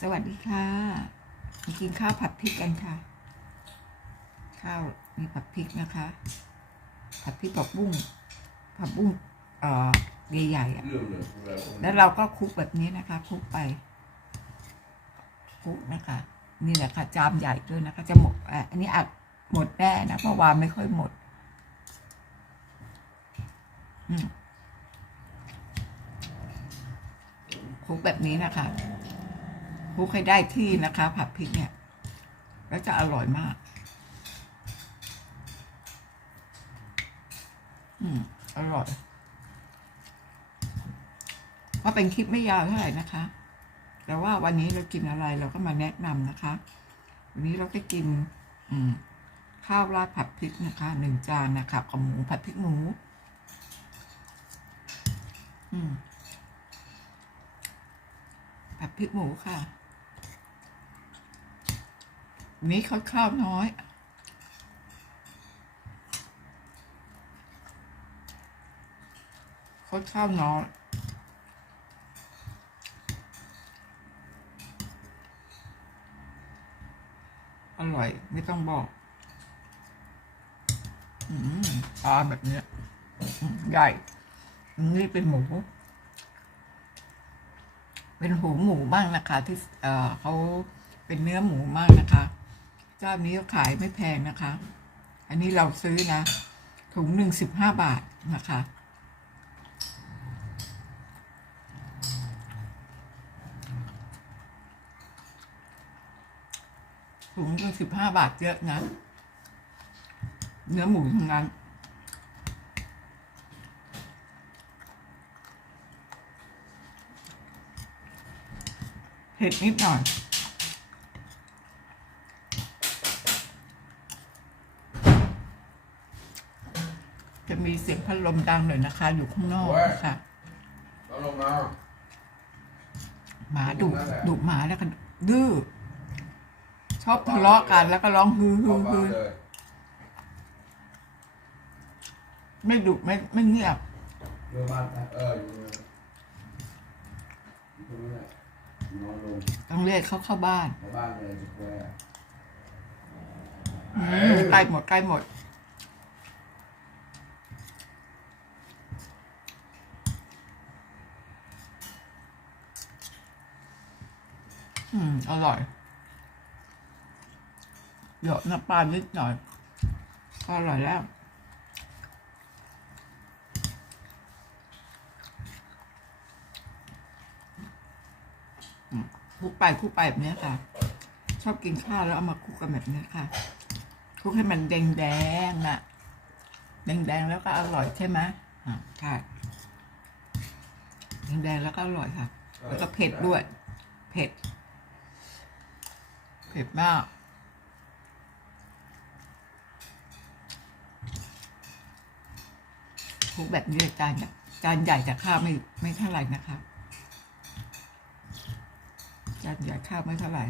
สวัสดีค่ะมากินข้าวผัดพริกกันค่ะ ข้าวมีผัดพริกนะคะ ผัดพริกผักบุ้งผักบุ้งเอ่อใหญ่ๆอะแล้วเราก็คลุกแบบนี้นะคะคลุกไปคลุกนะคะ นี่แหละค่ะจามใหญ่ด้วยนะคะ จะหมดอะอันนี้อาจหมดแน่นะเพราะวานไม่ค่อยหมด อืมคลุกแบบนี้นะคะ คลุกให้ได้ที่นะคะ ผัดพริกเนี่ย แล้วจะอร่อยมาก อืม อร่อยเพราเป็นคลิปไม่ยาวเท่าไหร่นะคะ แต่ว่าวันนี้เรากินอะไรเราก็มาแนะนำนะคะ วันนี้เราก็กิน อืมข้าวราดผัดพริกนะคะหนึ่งจานนะคะกับหมูผัดพริกหมู อืมผัดพริกหมูค่ะ นี้ข้าวข้าวน้อยข้าวข้าวน้อยอร่อยไม่ต้องบอกอืมปลาแบบเนี้ยใหญ่ นี่เป็นหมู เป็นหูหมูบ้างนะคะ ที่เออเขาเป็นเนื้อหมูมากนะคะ เจ้านี้ก็ขายไม่แพงนะคะ อันนี้เราซื้อนะ ถุงหนึ่งสิบห้าบาทนะคะ ถุงหนึ่สิบห้าบาทเยอะนะ เนื้อหมูทั้งนั้นเผ็ดนิดหน่อย จะมีเสียงพัดลมดังหน่อยนะคะ อยู่ข้างนอกนะคะเอาลงมาหมาดุดุหมาแล้วก็ดื้อชอบทะเลาะกันแล้วก็ร้องฮือฮืเข้าอบ้าฮืนอเลยไม่ดุไม่ไม่เงียบเรือบ้านไปเอออยู่ตรงนั้นอยู่ตรงนั้นแหละนอนลงต้องเรียกเขาเข้าบ้านเข้าบ้านเลยสแควร์อืมใกล้หมดใกล้หมด อืม อร่อยเหยดน้ำปลานิดหน่อย อร่อยแล้วคลุกไปคลุกไปแบบนี้ค่ะ ชอบกินข้าวแล้วเอามาคลุกกันแบบนี้ค่ะคลุกให้มันแดงแดงน่ะ แดงแดงแล้วก็อร่อยใช่ไหมอ่าใช่แดงแดงแล้วก็อร่อยค่ะ แล้วก็เผ็ดด้วย เผ็ด ผ็ดมาก คุกแบบนี้จานจะจานใหญ่แต่ข้าวไม่ไม่เท่าไหร่นะคะจานใหญ่ข้าวไม่เท่าไหร่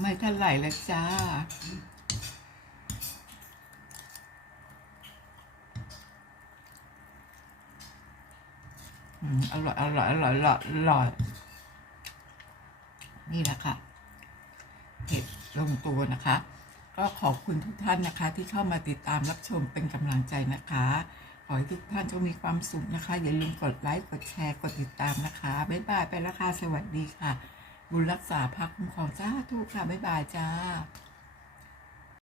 ไม่เท่าไหร่ล้วจ้าอืมอร่อย อร่อย อร่อย อร่อย อร่อย นี่แหละค่ะเผ็ดลงตัวนะคะ ก็ขอบคุณทุกท่านนะคะ ที่เข้ามาติดตามรับชมเป็นกำลังใจนะคะ ขอให้ทุกท่านจงมีความสุขนะคะ อย่าลืมกดไลค์ กดแชร์ กดติดตามนะคะ บ๊ายบายไปแล้วค่ะ สวัสดีค่ะ บุญรักษาพักคุ้มครองจ้าทุกค่ะ บ๊ายบายจ้า